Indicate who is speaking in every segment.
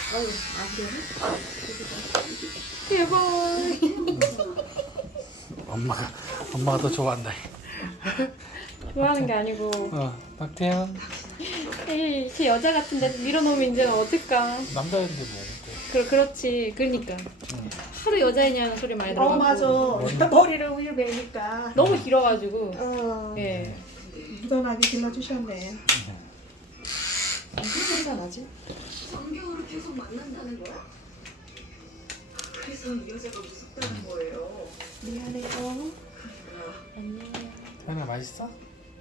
Speaker 1: 아유, 안 되네. 대박.
Speaker 2: 엄마가 더 좋아한다.
Speaker 1: 좋아하는 게 아니고.
Speaker 2: 박태현
Speaker 1: 에이, 제 여자 같은데 밀어놓으면 이제는 어떨까?
Speaker 2: 남자인데 뭐.
Speaker 1: 그렇지. 그러니까.
Speaker 2: 응.
Speaker 1: 하루 여자이냐는 소리 많이 들어가고.
Speaker 3: 맞아. 머리를 우유 매니까.
Speaker 1: 너무 길어가지고.
Speaker 3: 예.
Speaker 1: 예.
Speaker 3: 무던하게 길러주셨네. 무슨 소리가 나지?
Speaker 4: 정경으로 계속 만난다는 거야? 그래서 이 여자가 무섭다는 거예요.
Speaker 3: 미안해요.
Speaker 1: 안녕.
Speaker 2: 태현아 맛있어?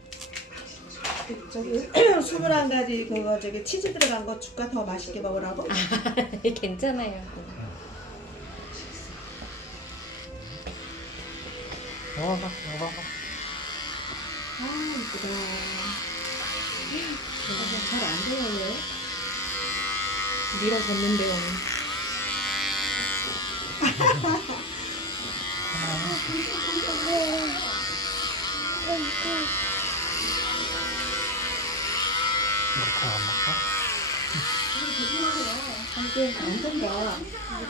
Speaker 3: 저기 21가지 그거 저기 치즈 들어간 거 줄까? 더 맛있게 먹으라고?
Speaker 1: 괜찮아요.
Speaker 2: 먹어봐.
Speaker 3: 아 이쁘다. 잘안 돼요 왜?
Speaker 1: 밀어줬는데요.
Speaker 2: 이렇게 안 먹어?
Speaker 3: 이게 안 된다.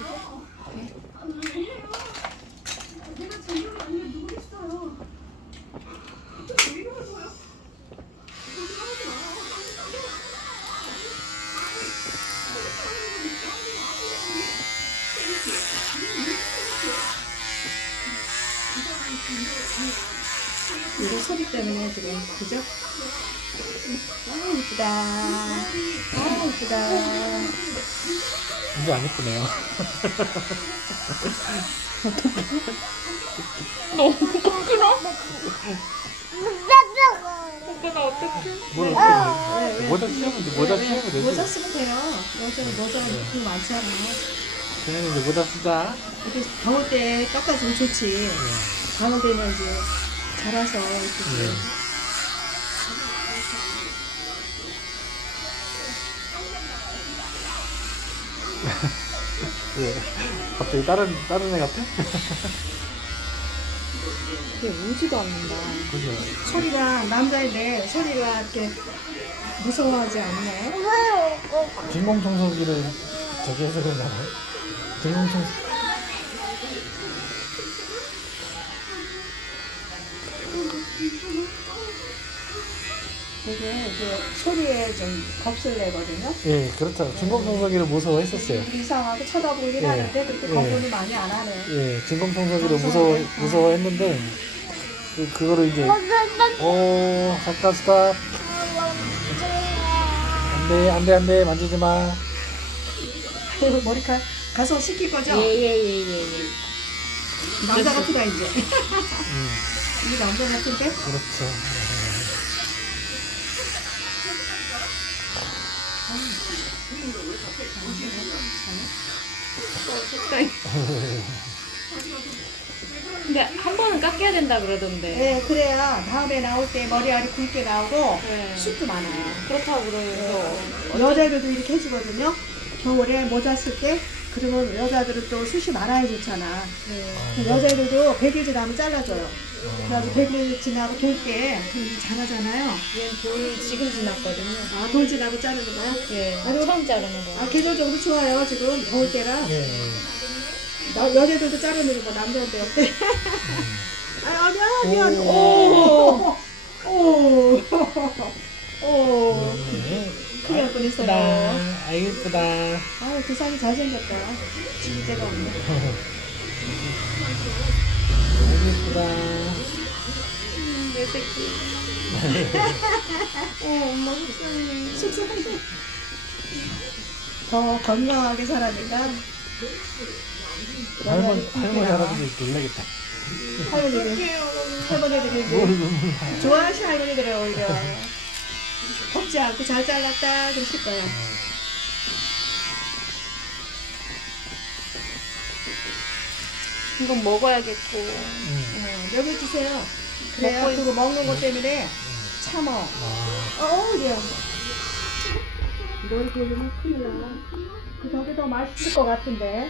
Speaker 4: 내가 정경이 아니라 누구겠어요?
Speaker 3: 이거 소리 때문에 지금 그죠? 아 이쁘다. 아 이쁘다.
Speaker 2: 이제 안 예쁘네요.
Speaker 1: 너무 부끄러. 오빠 나 어떡해?
Speaker 2: 뭘 어떻게 모자 치우면 돼. 모자 치우면 되지.
Speaker 3: 모자 쓰면 돼요. 요즘 모자가 너무 많잖아.
Speaker 2: 태현이 이제 모자 쓰자.
Speaker 3: 이렇게 더울 때 깎아주면 좋지. 가을 되면 이제 자라서 이렇게.
Speaker 2: 네. 왜? 갑자기 다른 애 같아?
Speaker 1: 이게 울지도 않는다.
Speaker 2: 그죠?
Speaker 3: 소리가 남자인데 소리가 이렇게 무서워하지 않네.
Speaker 2: 진공청소기를 저기 해서 그런가 봐요. 진공청소
Speaker 3: 되게 이제 소리에 좀 겁을 내거든요.
Speaker 2: 예, 그렇죠. 진공청소기를 무서워했었어요.
Speaker 3: 이상하게 쳐다보긴
Speaker 2: 예.
Speaker 3: 하는데 그렇게
Speaker 2: 예.
Speaker 3: 겁을 많이 안 하네.
Speaker 2: 예, 진공청소기를 무서워했는데 그거를 이제 잠깐 스탑. 안돼 만지지 마.
Speaker 3: 머리카락 가서 씻길 거죠?
Speaker 1: 예예예예.
Speaker 3: 남자 같으다 이제.
Speaker 2: 음,
Speaker 3: 이게 남자 같은데?
Speaker 2: 그렇죠.
Speaker 1: 근데 한 번은 깎여야 된다 그러던데.
Speaker 3: 네, 그래야 다음에 나올 때 머리알이 굵게 나오고
Speaker 1: 네.
Speaker 3: 숱도 많아요.
Speaker 1: 그렇다고 그래서.
Speaker 3: 여자들도 이렇게 해주거든요. 겨울에 모자 쓸 때 그러면 여자들은 또 숱이 많아야 좋잖아.
Speaker 1: 네.
Speaker 3: 여자들도 100일 지나면 잘라줘요. 그래서 100일 지나고 돌 때 잘하잖아요.
Speaker 1: 얘는 돌 지금 지났거든요.
Speaker 3: 아, 돌 지나고 자르는 거야?
Speaker 1: 예.
Speaker 3: 아이고.
Speaker 1: 처음 자르는 거.
Speaker 3: 아, 계절적으로 좋아요. 지금 더울 때라.
Speaker 2: 예,
Speaker 3: 여자들도 자르는 거 남자한테 어때? 아, 미안.
Speaker 2: 오.
Speaker 3: 오. 오. 큰일 날
Speaker 2: 이쁘다.
Speaker 3: 뻔했어요.
Speaker 2: 아, 이쁘다.
Speaker 3: 아, 그 사람이 잘생겼다. 진짜가 없네.
Speaker 2: 이쁘다.
Speaker 1: 내 새끼. 엄마 속상해.
Speaker 3: 속상해. 더 건강하게 살아니까
Speaker 2: 할머니 할아버지 놀라겠다.
Speaker 3: 할머니들이 좋아하시 할머니들은 오히려 덥지 않고 잘 잘랐다 그러실 거야.
Speaker 1: 이건 먹어야겠고.
Speaker 3: 여기 주세요. 그래요.
Speaker 1: 먹고
Speaker 3: 그거 먹는 것 때문에 참어. 예. 널 보면 큰일 나. 그 저기 더 맛있을 것 같은데.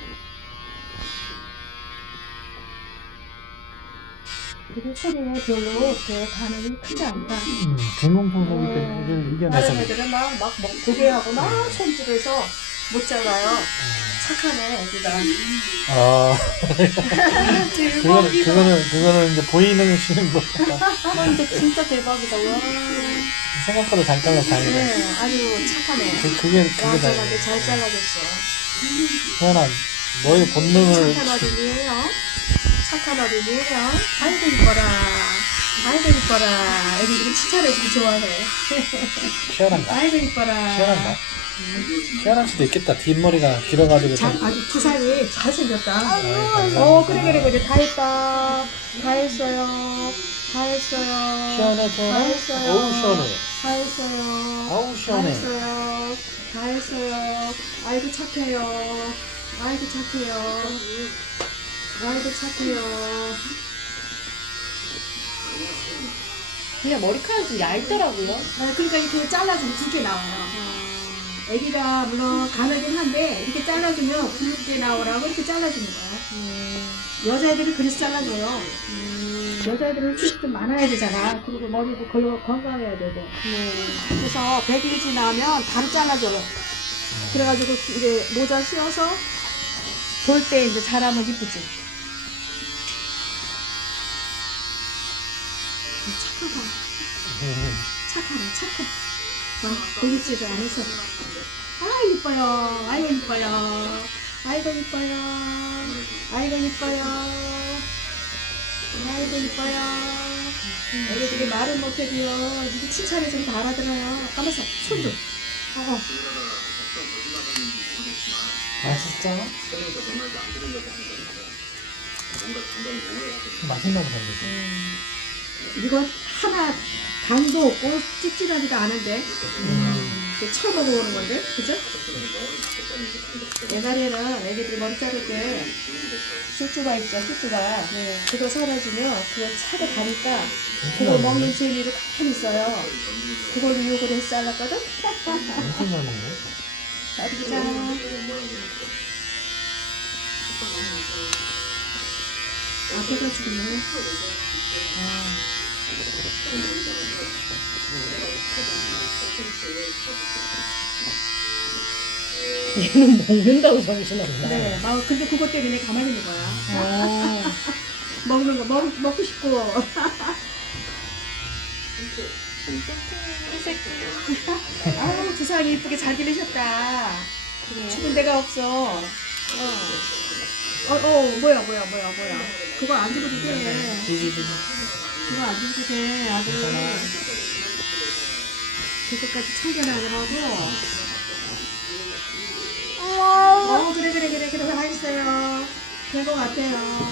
Speaker 3: 그리고 소리에 별로 이렇게 반응이 크지 않다.
Speaker 2: 진공청소기 때문에 이걸 이겨내서
Speaker 3: 다른 애들은 막 고개하고 막 손질해서 못 잘라요. 착하네 애기가.
Speaker 2: 아,
Speaker 1: 대박이다.
Speaker 2: 그거는 이제 보이는 쉬는 거.
Speaker 1: 근데 진짜 대박이다. 와.
Speaker 2: 생각보다 잘 잘라서 다행이다.
Speaker 3: 네, 아주 착하네.
Speaker 2: 그게
Speaker 3: 맞아,
Speaker 2: 다행이다.
Speaker 3: 맞아, 잘 잘라줬어.
Speaker 2: 태연아, 너의 본능을
Speaker 3: 착한 어린이에요. 착한 어린이에요. 아이고 이뻐라. 아이고 이뻐라. 애기들이 칭찬해주기 좋아해.
Speaker 2: 태연한가?
Speaker 3: 아이고 이뻐라.
Speaker 2: 태연한가? 태연할 수도 있겠다. 뒷머리가 길어가지고 좀.
Speaker 3: 아주 두상이 잘생겼다.
Speaker 2: 감사합니다.
Speaker 3: 그래. 다 했다. 다 했어요. 다 했어요.
Speaker 2: 시원해
Speaker 3: 다
Speaker 2: 태연아?
Speaker 3: 했어요.
Speaker 2: 어우 시원해.
Speaker 3: 다 했어요.
Speaker 2: 아우
Speaker 3: 다
Speaker 2: 시원해.
Speaker 3: 했어요. 다 했어요. 아이고 착해요. 아이고 착해요. 아이고 착해요.
Speaker 1: 그냥 머리카락이 좀 얇더라고요.
Speaker 3: 그러니까 이렇게 잘라주면 굵게 나와요. 애기가 물론 가늘긴 한데 이렇게 잘라주면 굵게 나오라고 이렇게 잘라주는 거예요. 여자애들이 그래서 잘라줘요. 여자애들은 숱이 좀 많아야 되잖아. 그리고 머리도 건강해야 되고. 그래서 100일 지나면 바로 잘라줘요. 그래가지고 이제 모자 씌워서 볼 때 이제 잘하면 이쁘지. 착하다. 착해. 고깃집에 안 해서. 아, 이뻐요. 아이고, 이뻐요. 아이고, 이뻐요. 아이고, 이뻐요. 아이고, 이뻐요. 애기들이 말은 못해도요. 이렇게 칭찬해주면 다 알아들어요. 까만서, 손 좀.
Speaker 2: 맛있어? 맛있나 보다.
Speaker 3: 이거 하나 당도 없고 찝찝하지도 않은데 처음 먹어보는 건데 그죠? 옛날에는 애기들 머리 자를 때 쭈쭈가 있죠 쭈쭈가 그거 사라지면 그거 차고 가니까 그거 먹는 재미로 가만히 있어요. 그걸로 유혹을 해서 잘랐거든?
Speaker 2: 엄청 잘 먹네.
Speaker 3: 자 앞에가 죽네.
Speaker 1: 얘는 먹는다고 정신없나?
Speaker 3: 네, 근데 그것 때문에 가만히 있는 거야. 먹는 거 먹고 싶고. 아우 두상이 이쁘게 잘 기르셨다. 죽은 데가 없어. 뭐야. 그거 안 집어도 돼. 그거 안 집어도 돼. 아들. 그것까지 참견하느라고. 그래. 다 했어요. 된 것 같아요.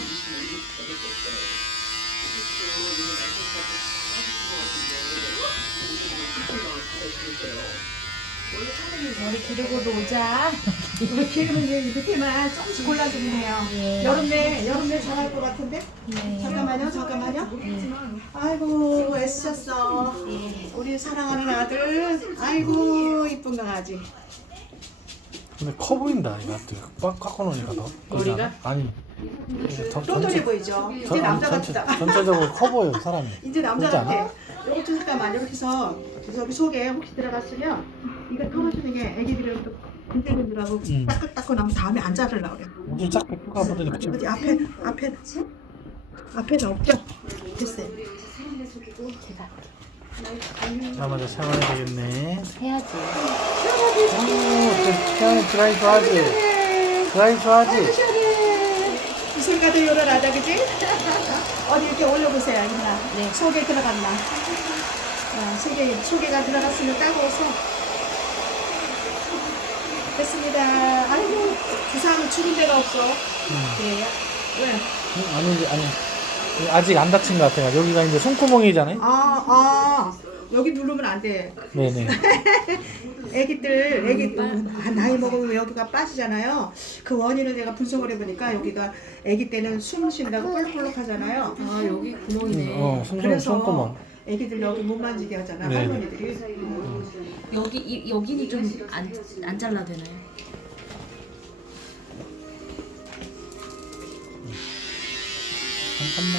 Speaker 3: 머리 기르고 놀자. 머리 기르면 이제 밑에만 조금씩 골라주면 돼요. 여름에 잘할 것 같은데? 잠깐만요. 아이고, 애쓰셨어. 우리 사랑하는 아들. 아이고, 이쁜 강아지.
Speaker 2: 근데 커 보인다 이거. 꽉 깎아놓으니까 더. 그러지
Speaker 1: 머리가?
Speaker 2: 않아? 아니.
Speaker 3: 똘똘해 보이죠? 이제 남자 같다.
Speaker 2: 전체적으로 커 보여 사람이.
Speaker 3: 이제 남자
Speaker 2: 그렇지 않아?
Speaker 3: 같아. 이거 좀 잠깐만 이렇게 해서 여기 속에 혹시 들어갔으면 이거 털어주는 게 애기들은 또 근질근질하고 딱딱딱고 나면 다음에 안 자르려고 그래.
Speaker 2: 엄청 쫙 뺏고 가보더니 그치?
Speaker 3: 어디 앞에는 없죠? 됐어요.
Speaker 2: 나 먼저 샤워해야 되겠네.
Speaker 1: 해야지.
Speaker 2: 태양이 드라이 좋아하지? 드라이 좋아하지?
Speaker 3: 이슬가도 요란하다 그지? 어디 이렇게 올려보세요 이나.
Speaker 1: 네.
Speaker 3: 속에 들어갔나? 속에가 들어갔으면 따가워서 됐습니다. 아이고 부상 죽은 데가 없어. 그래요? 왜?
Speaker 2: 아니. 아직 안 다친 것 같아요. 여기가 이제 손구멍이잖아요.
Speaker 3: 여기 누르면 안 돼.
Speaker 2: 네네.
Speaker 3: 애기 나이 먹으면 여기가 빠지잖아요. 그 원인을 내가 분석을 해보니까 여기가 애기 때는 숨 쉰다고 볼록볼록 하잖아요.
Speaker 1: 여기 구멍이네.
Speaker 2: 손구멍.
Speaker 3: 애기들 여기 못 만지게 하잖아.
Speaker 2: 네.
Speaker 3: 할머니들이.
Speaker 1: 여기는 좀 안 잘라도 되나요?
Speaker 2: 잠깐만.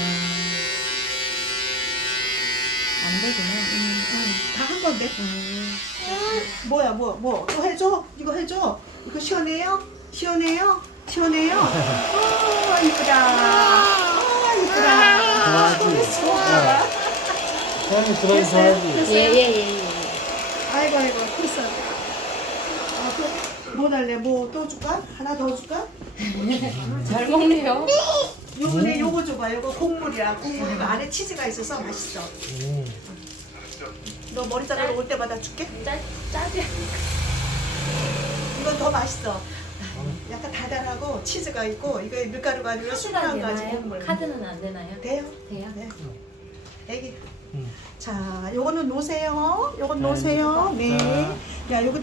Speaker 1: 안 되구나.
Speaker 3: 다 한 건데. 뭐야 또 해줘? 이거 해줘? 이거 시원해요? 시원해요? 시원해요? 아 이쁘다. 아 이쁘다.
Speaker 2: 좋아하지?
Speaker 3: 좋아.
Speaker 2: 태양이 들어서 좋아하지?
Speaker 1: 예예예.
Speaker 3: 아이고 아이고 됐어. 뭐 달래? 뭐 또 줄까? 하나 더 줄까?
Speaker 1: 잘 먹네요.
Speaker 3: 요번에 요거 줘봐. 요거 곡물이야. 곡물이고 안에 치즈가 있어서 맛있어. 너 머리 자르러 올 때마다 줄게.
Speaker 1: 짜지.
Speaker 3: 이건 더 맛있어. 약간 달달하고 치즈가 있고 이거 밀가루가 아니라 순한 가지 곡물.
Speaker 1: 카드는 안 되나요?
Speaker 3: 돼요?
Speaker 1: 돼요.
Speaker 3: 네. 애기.
Speaker 2: 응.
Speaker 3: 자, 요거는 놓으세요. 요건
Speaker 2: 네,
Speaker 3: 놓으세요. 네.
Speaker 2: 자.
Speaker 3: 야, 요거